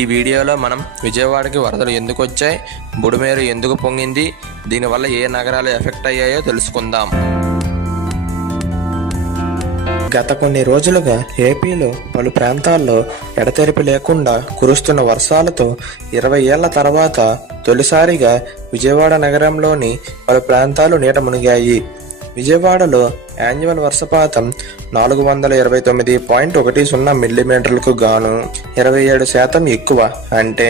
ఈ వీడియోలో మనం విజయవాడకి వరదలు ఎందుకు వచ్చాయి, బుడమేరు ఎందుకు పొంగింది, దీనివల్ల ఏ నగరాలు ఎఫెక్ట్ అయ్యాయో తెలుసుకుందాం. గత కొన్ని రోజులుగా ఏపీలో పలు ప్రాంతాల్లో ఎడతెరిపి లేకుండా కురుస్తున్న వర్షాలతో 20 ఏళ్ల తర్వాత తొలిసారిగా విజయవాడ నగరంలోని పలు ప్రాంతాలు నీట మునిగాయి. విజయవాడలో యాన్యువల్ వర్షపాతం 429.10 మిల్లీమీటర్లకు గాను 27% ఎక్కువ, అంటే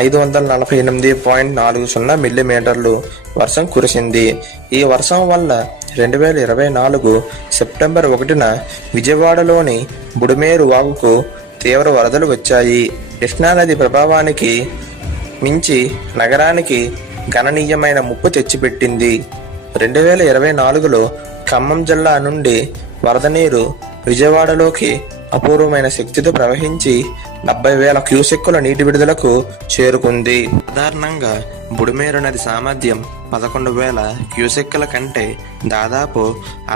548.40 మిల్లీమీటర్లు వర్షం కురిసింది. ఈ వర్షం వల్ల 2024 సెప్టెంబర్ 1న విజయవాడలోని బుడమేరు వాగుకు తీవ్ర వరదలు వచ్చాయి. కృష్ణానది ప్రభావానికి మించి నగరానికి గణనీయమైన ముప్పు తెచ్చిపెట్టింది. 2024లో ఖమ్మం జిల్లా నుండి వరద నీరు విజయవాడలోకి అపూర్వమైన శక్తితో ప్రవహించి 70,000 క్యూసెక్కుల నీటి విడుదలకు చేరుకుంది. సాధారణంగా బుడమేరు నది సామర్థ్యం 11,000 క్యూసెక్కుల కంటే దాదాపు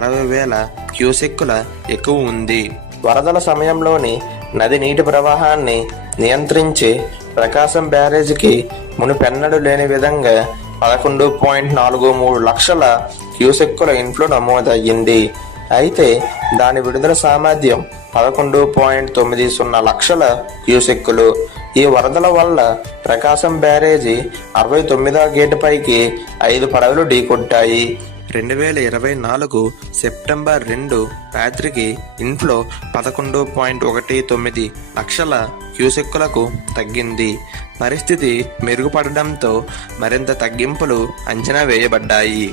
60,000 క్యూసెక్కుల ఎక్కువ ఉంది. వరదల సమయంలోని నది నీటి ప్రవాహాన్ని నియంత్రించే ప్రకాశం బ్యారేజీకి మునుపెన్నడూ లేని విధంగా 11.43 లక్షల క్యూసెక్కుల ఇన్ఫ్లో నమోదయ్యింది. అయితే దాని విడుదల సామర్థ్యం 11.90 లక్షల క్యూసెక్కులు. ఈ వరదల వల్ల ప్రకాశం బ్యారేజీ 69వ గేటు పైకి 5 పడవలు ఢీకొట్టాయి. 2024 సెప్టెంబర్ 2 రాత్రికి ఇన్ఫ్లో 11.19 లక్షల క్యూసెక్కులకు తగ్గింది. పరిస్థితి మెరుగుపడడంతో మరింత తగ్గింపులు అంచనా వేయబడ్డాయి.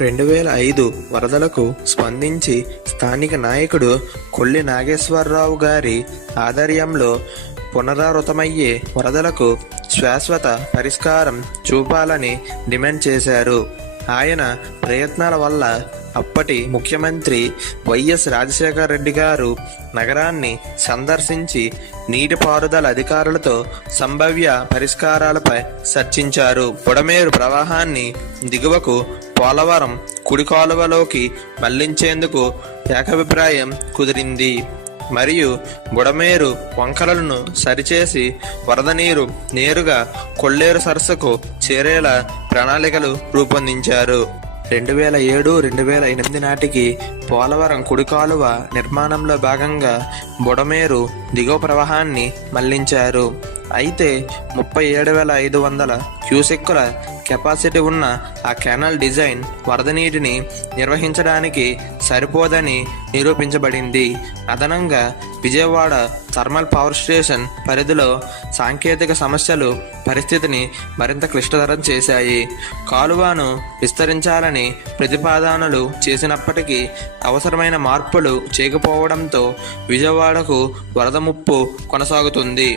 2005 వరదలకు స్పందించి స్థానిక నాయకుడు కొల్లి నాగేశ్వరరావు గారి ఆధ్వర్యంలో పునరావృతమయ్యే వరదలకు శాశ్వత పరిష్కారం చూపాలని డిమాండ్ చేశారు. ఆయన ప్రయత్నాల వల్ల అప్పటి ముఖ్యమంత్రి వైఎస్ రాజశేఖర రెడ్డి గారు నగరాన్ని సందర్శించి నీటిపారుదల అధికారులతో సంభావ్య పరిష్కారాలపై చర్చించారు. బుడమేరు ప్రవాహాన్ని దిగువకు పోలవరం కుడి కాలువలోకి మళ్లించేందుకు ఏకాభిప్రాయం కుదిరింది మరియు బుడమేరు వంకరలను సరిచేసి వరద నీరు నేరుగా కొల్లేరు సరస్సుకు చేరేలా ప్రణాళికలు రూపొందించారు. 2007-2008 నాటికి పోలవరం కుడి కాలువ నిర్మాణంలో భాగంగా బుడమేరు దిగువ ప్రవాహాన్ని మళ్లించారు. అయితే 37,500 క్యూసెక్కుల కెపాసిటీ ఉన్న ఆ కెనాల్ డిజైన్ వరద నీటిని నిర్వహించడానికి సరిపోదని నిరూపించబడింది. అదనంగా విజయవాడ థర్మల్ పవర్ స్టేషన్ పరిధిలో సాంకేతిక సమస్యలు పరిస్థితిని మరింత క్లిష్టతరం చేశాయి. కాలువను విస్తరించాలని ప్రతిపాదనలు చేసినప్పటికీ అవసరమైన మార్పులు చేయకపోవడంతో విజయవాడకు వరద ముప్పు కొనసాగుతుంది.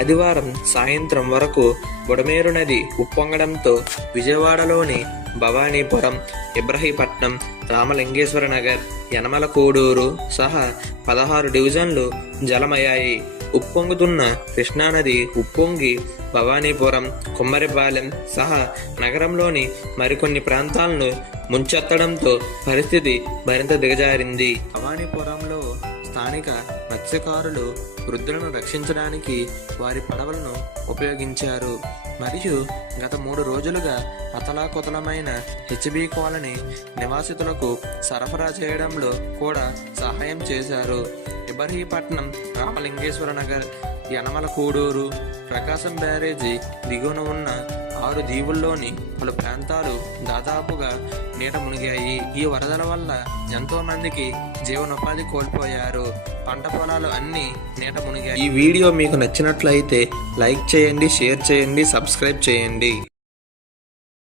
ఆదివారం సాయంత్రం వరకు బుడమేరు నది ఉప్పొంగడంతో విజయవాడలోని భవానీపురం, ఇబ్రహీపట్నం, రామలింగేశ్వర నగర్, యనమల కోడూరు సహా 16 డివిజన్లు జలమయ్యాయి. ఉప్పొంగుతున్న కృష్ణానది ఉప్పొంగి భవానీపురం, కుమ్మరిపాలెం సహా నగరంలోని మరికొన్ని ప్రాంతాలను ముంచెత్తడంతో పరిస్థితి మరింత దిగజారింది. భవానీపురంలో స్థానిక మత్స్యకారులు వృద్ధులను రక్షించడానికి వారి పడవలను ఉపయోగించారు మరియు గత 3 రోజులుగా అతలాకుతలమైన హెచ్బీ కాలనీ నివాసితులకు సరఫరా చేయడంలో కూడా సహాయం చేశారు. ఇబ్రహీపట్నం, రామలింగేశ్వర నగర్, యనమల కోడూరు, ప్రకాశం బ్యారేజీ దిగువన ఉన్న 6 దీవుల్లోని పలు ప్రాంతాలు దాదాపుగా నీట మునిగాయి. ఈ వరదల వల్ల ఎంతో మందికి జీవనోపాధి కోల్పోయారు. పంట పొలాలు అన్ని నీట మునిగాయి. ఈ వీడియో మీకు నచ్చినట్లయితే లైక్ చేయండి, షేర్ చేయండి, సబ్స్క్రైబ్ చేయండి.